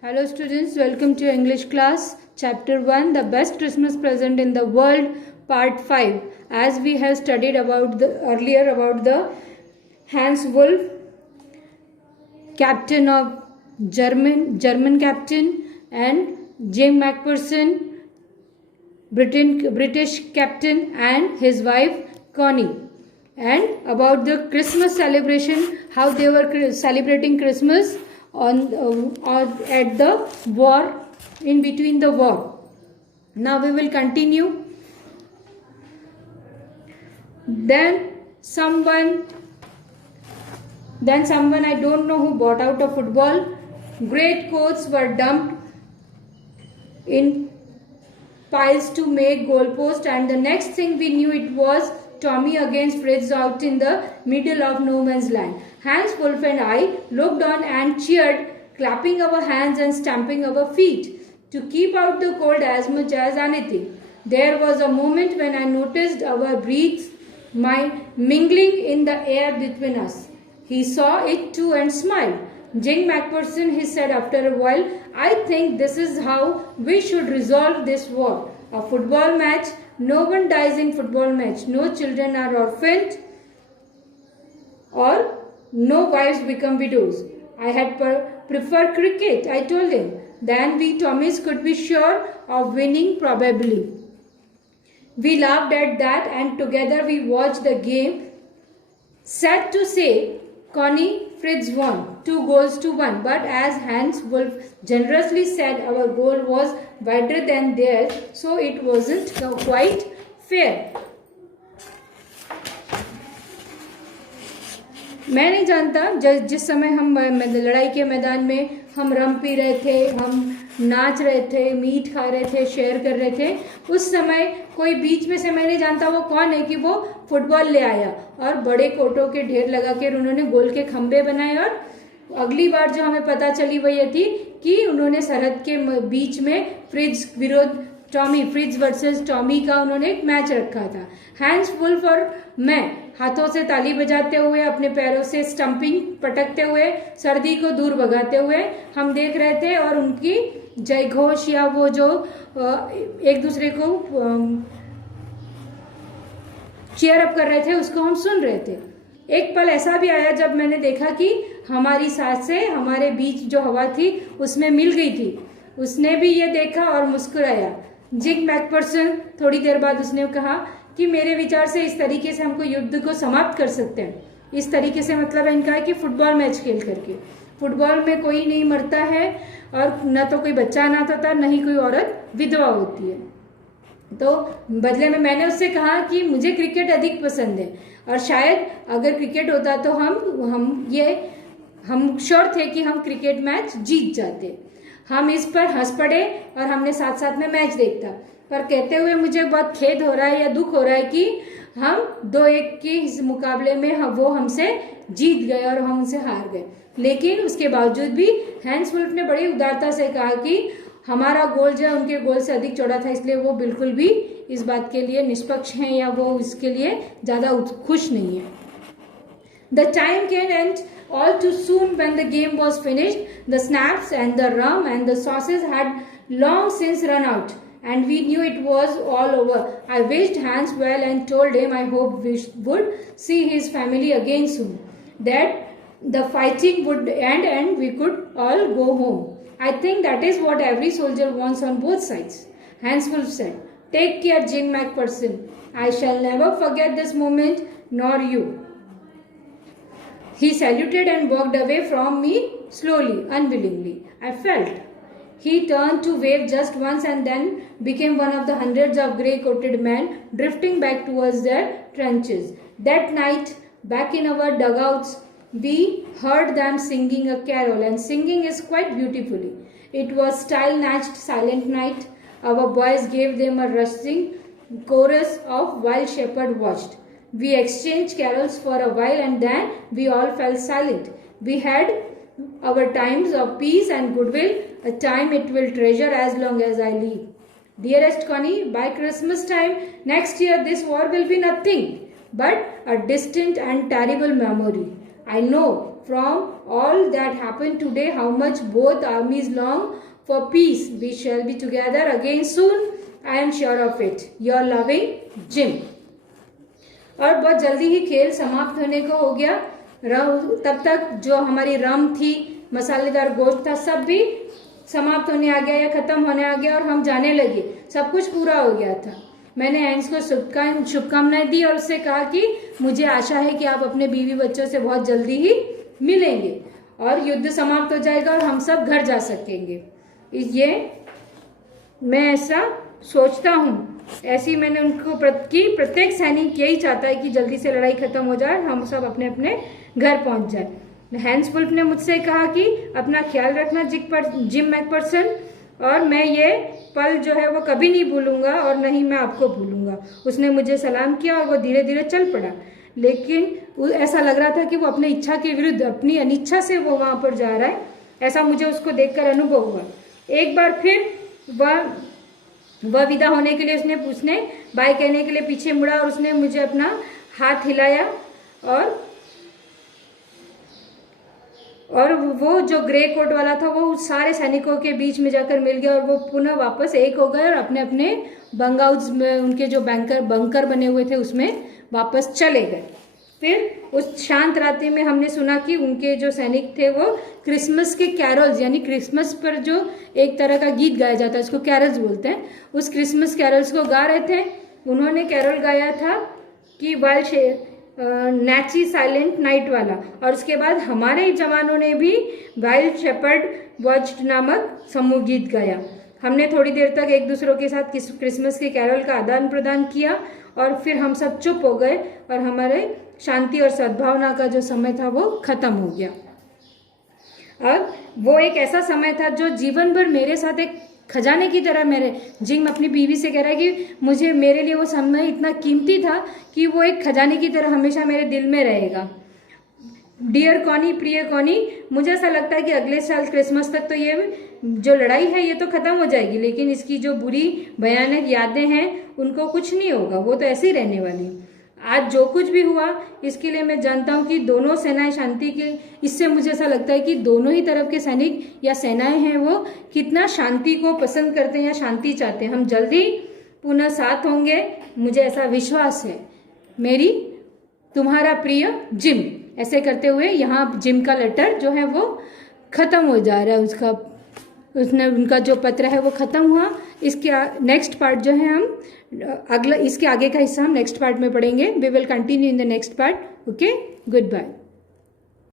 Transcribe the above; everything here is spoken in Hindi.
Hello students, welcome to English class, chapter 1, the best Christmas present in the world, part 5. As we have studied earlier about the Hans Wolf, captain of German captain, and Jim McPherson, British captain, and his wife Connie, and about the Christmas celebration, how they were celebrating Christmas at the war, in between the war. Now we will continue. Then someone I don't know who bought out a football. Great coats were dumped in piles to make goalpost, and the next thing we knew, it was Tommy against Fritz out in the middle of no man's land. Hans Wolf and I looked on and cheered, clapping our hands and stamping our feet to keep out the cold as much as anything. There was a moment when I noticed our breaths mingling in the air between us. He saw it too and smiled. Jim McPherson, he said after a while, I think this is how we should resolve this war. A football match. No one dies in football match. No children are orphaned, or no wives become widows. I had preferred cricket, I told him. Then we Tommies could be sure of winning probably. We laughed at that, and together we watched the game. Sad to say, Connie Fritz won 2-1, but as Hans Wolf generously said, our goal was wider than theirs, so it wasn't quite fair. मैं नहीं जानता, जिस समय हम लड़ाई के मैदान में हम रम पी रहे थे, हम नाच रहे थे, मीट खा रहे थे, शेयर कर रहे थे, उस समय कोई बीच में से, मैं नहीं जानता वो कौन है, कि वो फुटबॉल ले आया और बड़े कोटों के ढेर लगा कर उन्होंने गोल के खंबे बनाए। और अगली बार जो हमें पता चली वो ये थी कि उन्होंने सरहद के बीच में फ्रिज विरोध टॉमी, फ्रिज वर्सेस टॉमी का उन्होंने एक मैच रखा था। हैंस वुल्फ और मैं हाथों से ताली बजाते हुए, अपने पैरों से स्टंपिंग पटकते हुए, सर्दी को दूर भगाते हुए हम देख रहे थे, और उनकी जय घोष या वो जो एक दूसरे को चीयर अप कर रहे थे, उसको हम सुन रहे थे। एक पल ऐसा भी आया जब मैंने देखा कि हमारी सांसें हमारे बीच जो हवा थी उसमें मिल गई थी। उसने भी ये देखा और मुस्कुराया। जिम मैकफरसन थोड़ी देर बाद उसने कहा कि मेरे विचार से इस तरीके से हमको युद्ध को समाप्त कर सकते हैं। इस तरीके से मतलब है इनका है कि फुटबॉल मैच खेल करके। फुटबॉल में कोई नहीं मरता है, और न तो कोई बच्चा अनाथ होता, न ही कोई औरत विधवा होती है। तो बदले में मैंने उससे कहा कि मुझे क्रिकेट अधिक पसंद है, और शायद अगर क्रिकेट होता तो हम श्योर थे कि हम क्रिकेट मैच जीत जाते। हम इस पर हंस पड़े और हमने साथ साथ में मैच देखा। पर कहते हुए मुझे बहुत खेद हो रहा है या दुख हो रहा है कि हम 2-1 के इस मुकाबले में वो हमसे जीत गए और हम उनसे हार गए। लेकिन उसके बावजूद भी हैंस वुल्फ ने बड़ी उदारता से कहा कि हमारा गोल जो है उनके गोल से अधिक चौड़ा था, इसलिए वो बिल्कुल भी इस बात के लिए निष्पक्ष हैं या वो इसके लिए ज्यादा खुश नहीं है। The time came and all too soon when the game was finished. The snaps and the rum and the sauces had long since run out, and we knew it was all over. I wished Hans well and told him I hoped we would see his family again soon, that the fighting would end and we could all go home. I think that is what every soldier wants on both sides. Hans Wolf said. Take care, Jim McPherson. I shall never forget this moment, nor you. He saluted and walked away from me slowly, unwillingly. I felt. He turned to wave just once and then became one of the hundreds of grey-coated men drifting back towards their trenches. That night, back in our dugouts, we heard them singing a carol, and singing is quite beautifully. It was style-natched Silent Night. Our boys gave them a rushing chorus of While Shepherd Watched. We exchanged carols for a while and then we all fell silent. We had our times of peace and goodwill, a time it will treasure as long as I live. Dearest Connie, by Christmas time next year this war will be nothing but a distant and terrible memory. I know from all that happened today, how much both armies long for peace. We shall be together again soon. I am sure of it. Your loving Jim. और बहुत जल्दी ही खेल समाप्त होने को हो गया। तब तक जो हमारी रम थी, मसालेदार गोश्त था, सब भी समाप्त होने आ गया या खत्म होने आ गया और हम जाने लगे। सब कुछ पूरा हो गया था। मैंने हैंस को शुभकामनाएं दी और उससे कहा कि मुझे आशा है कि आप अपने बीवी बच्चों से बहुत जल्दी ही मिलेंगे और युद्ध समाप्त हो जाएगा और हम सब घर जा सकेंगे। ये मैं ऐसा सोचता हूँ। ऐसी मैंने उनको प्रत्येक सैनिक यही चाहता है कि जल्दी से लड़ाई खत्म हो जाए, हम सब अपने अपने घर पहुंच जाए। हैंस वुल्फ ने मुझसे कहा कि अपना ख्याल रखना जिम मैकफर्सन, और मैं ये पल जो है वो कभी नहीं भूलूंगा और नहीं मैं आपको भूलूंगा। उसने मुझे सलाम किया और वो धीरे धीरे चल पड़ा, लेकिन ऐसा लग रहा था कि वो अपनी इच्छा के विरुद्ध, अपनी अनिच्छा से वो वहां पर जा रहा है। ऐसा मुझे उसको देखकर अनुभव हुआ। एक बार फिर वह विदा होने के लिए उसने बाय कहने के लिए पीछे मुड़ा और उसने मुझे अपना हाथ हिलाया और वो जो ग्रे कोट वाला था वो सारे सैनिकों के बीच में जाकर मिल गया और वो पुनः वापस एक हो गए और अपने अपने बंग हाउस में, उनके जो बंकर बने हुए थे उसमें वापस चले गए। फिर उस शांत रात्रि में हमने सुना कि उनके जो सैनिक थे वो क्रिसमस के कैरल्स, यानी क्रिसमस पर जो एक तरह का गीत गाया जाता है उसको कैरल्स बोलते हैं, उस क्रिसमस कैरल्स को गा रहे थे। उन्होंने कैरल गाया था कि नैची साइलेंट नाइट वाला, और उसके बाद हमारे जवानों ने भी वाइल्ड शेपर्ड वॉच्ड नामक समूह गीत गाया। हमने थोड़ी देर तक एक दूसरों के साथ क्रिसमस के कैरल का आदान प्रदान किया और फिर हम सब चुप हो गए और हमारे शांति और सद्भावना का जो समय था वो खत्म हो गया। अब वो एक ऐसा समय था जो जीवन भर मेरे साथ एक खजाने की तरह, मेरे जिम अपनी बीवी से कह रहा है कि मुझे, मेरे लिए वो समय इतना कीमती था कि वो एक खजाने की तरह हमेशा मेरे दिल में रहेगा। डियर कॉनी, प्रिय कॉनी, मुझे ऐसा लगता है कि अगले साल क्रिसमस तक तो ये जो लड़ाई है ये तो खत्म हो जाएगी, लेकिन इसकी जो बुरी भयानक यादें हैं उनको कुछ नहीं होगा, वो तो ऐसे ही रहने वाली। आज जो कुछ भी हुआ इसके लिए मैं जानता हूँ कि दोनों सेनाएं शांति के, इससे मुझे ऐसा लगता है कि दोनों ही तरफ के सैनिक या सेनाएं हैं वो कितना शांति को पसंद करते हैं या शांति चाहते हैं। हम जल्दी पुनः साथ होंगे, मुझे ऐसा विश्वास है। मेरी तुम्हारा प्रिय जिम। ऐसे करते हुए यहाँ जिम का लेटर जो है वो खत्म हो जा रहा है, उनका जो पत्र है वो खत्म हुआ। इसके नेक्स्ट पार्ट जो है हम इसके आगे का हिस्सा हम नेक्स्ट पार्ट में पढ़ेंगे। We will continue in the next part. Okay, good bye.